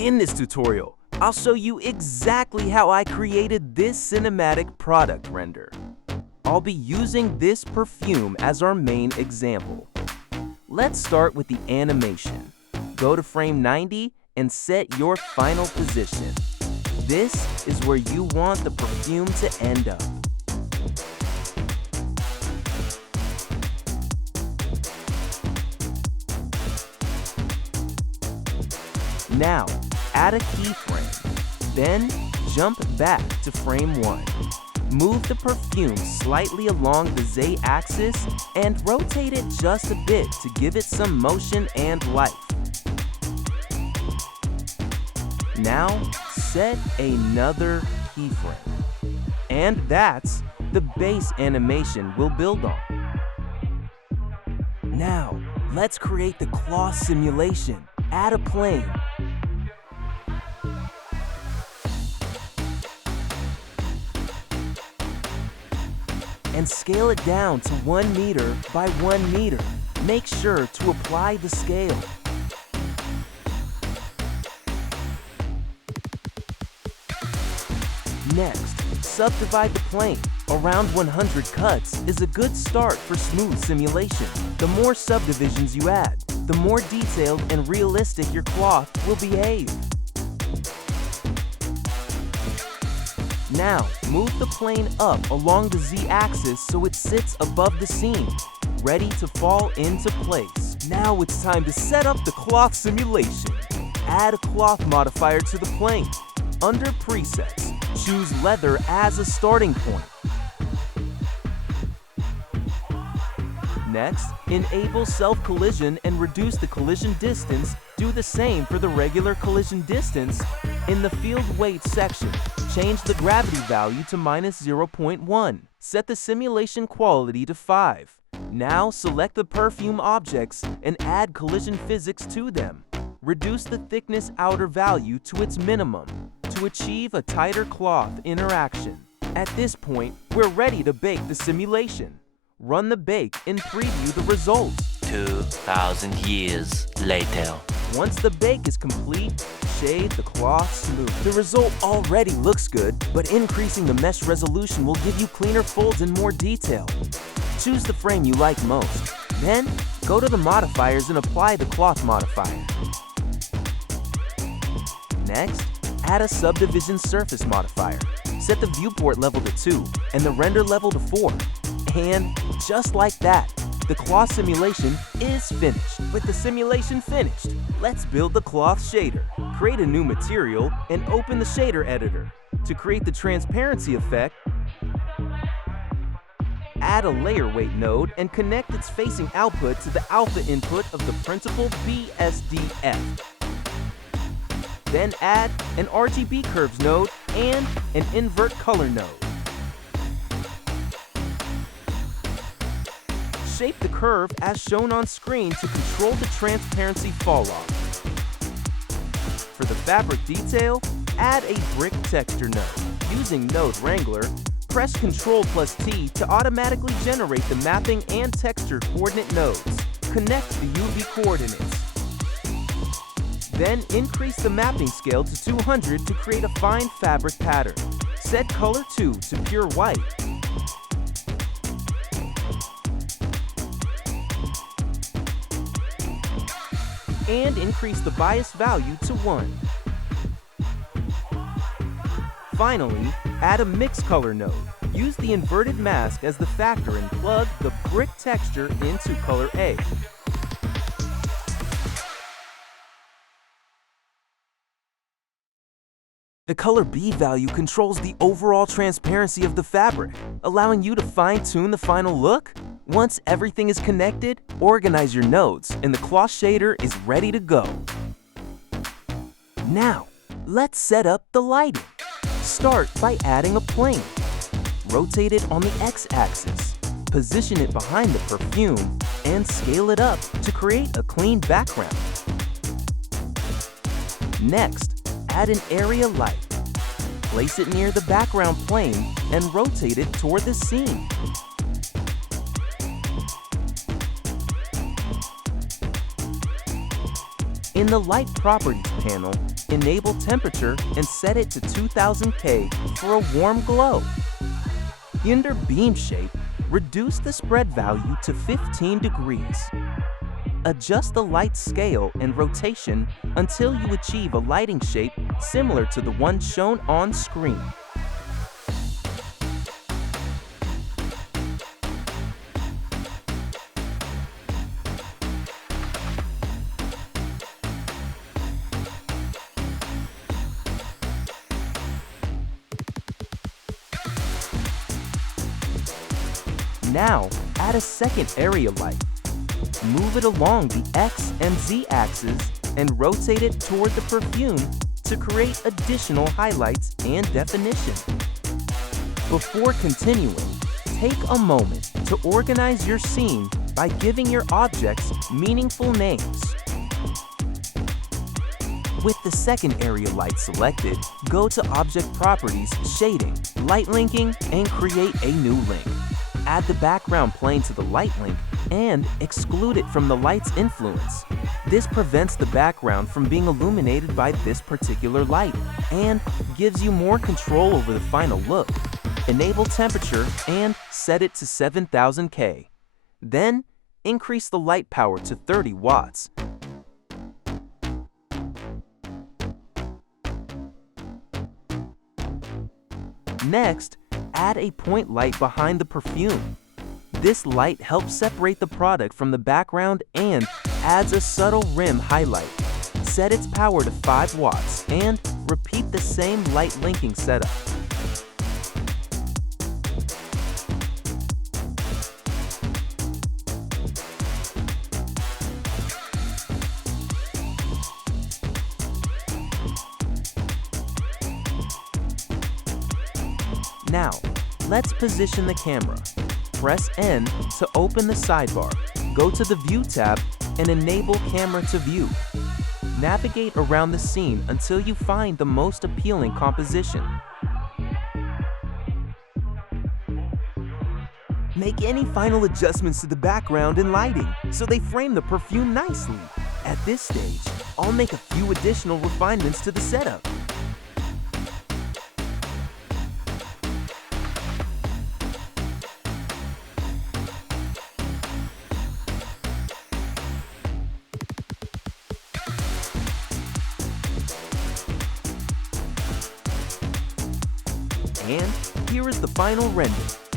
In this tutorial, I'll show you exactly how I created this cinematic product render. I'll be using this perfume as our main example. Let's start with the animation. Go to frame 90 and set your final position. This is where you want the perfume to end up. Now, add a keyframe. Then, jump back to frame 1. Move the perfume slightly along the Z-axis and rotate it just a bit to give it some motion and life. Now, set another keyframe. And that's the base animation we'll build on. Now, let's create the cloth simulation. Add a plane. And scale it down to 1 meter by 1 meter. Make sure to apply the scale. Next, subdivide the plane. Around 100 cuts is a good start for smooth simulation. The more subdivisions you add, the more detailed and realistic your cloth will behave. Now, move the plane up along the Z-axis so it sits above the scene, ready to fall into place. Now it's time to set up the cloth simulation. Add a cloth modifier to the plane. Under Presets, choose Leather as a starting point. Next, enable self-collision and reduce the collision distance. Do the same for the regular collision distance. In the field weight section, change the gravity value to -0.1. Set the simulation quality to 5. Now select the perfume objects and add collision physics to them. Reduce the thickness outer value to its minimum to achieve a tighter cloth interaction. At this point, we're ready to bake the simulation. Run the bake and preview the results. 2,000 years later. Once the bake is complete, shade the cloth smooth. The result already looks good, but increasing the mesh resolution will give you cleaner folds and more detail. Choose the frame you like most. Then, go to the modifiers and apply the cloth modifier. Next, add a subdivision surface modifier. Set the viewport level to 2 and the render level to 4. And just like that, the cloth simulation is finished. With the simulation finished, let's build the cloth shader. Create a new material and open the shader editor. To create the transparency effect, add a layer weight node and connect its facing output to the alpha input of the principal BSDF. Then add an RGB curves node and an invert color node. Shape the curve as shown on screen to control the transparency falloff. For the fabric detail, add a brick texture node. Using Node Wrangler, press Ctrl+T to automatically generate the mapping and texture coordinate nodes. Connect the UV coordinates. Then increase the mapping scale to 200 to create a fine fabric pattern. Set color 2 to pure white. And increase the bias value to 1. Finally, add a mix color node. Use the inverted mask as the factor and plug the brick texture into color A. The color B value controls the overall transparency of the fabric, allowing you to fine-tune the final look. Once everything is connected, organize your nodes and the cloth shader is ready to go. Now, let's set up the lighting. Start by adding a plane. Rotate it on the X-axis. Position it behind the perfume and scale it up to create a clean background. Next, add an area light. Place it near the background plane and rotate it toward the scene. In the Light Properties panel, enable temperature and set it to 2000K for a warm glow. Under beam shape, reduce the spread value to 15 degrees. Adjust the light scale and rotation until you achieve a lighting shape similar to the one shown on screen. Now, add a second area light. Move it along the X and Z axes and rotate it toward the perfume to create additional highlights and definition. Before continuing, take a moment to organize your scene by giving your objects meaningful names. With the second area light selected, go to Object Properties, Shading, Light Linking, and create a new link. Add the background plane to the light link and exclude it from the light's influence. This prevents the background from being illuminated by this particular light and gives you more control over the final look. Enable temperature and set it to 7000K. Then, increase the light power to 30 watts. Next, add a point light behind the perfume. This light helps separate the product from the background and adds a subtle rim highlight. Set its power to 5 watts and repeat the same light linking setup. Now, let's position the camera. Press N to open the sidebar. Go to the View tab and enable Camera to View. Navigate around the scene until you find the most appealing composition. Make any final adjustments to the background and lighting so they frame the perfume nicely. At this stage, I'll make a few additional refinements to the setup. And here is the final render.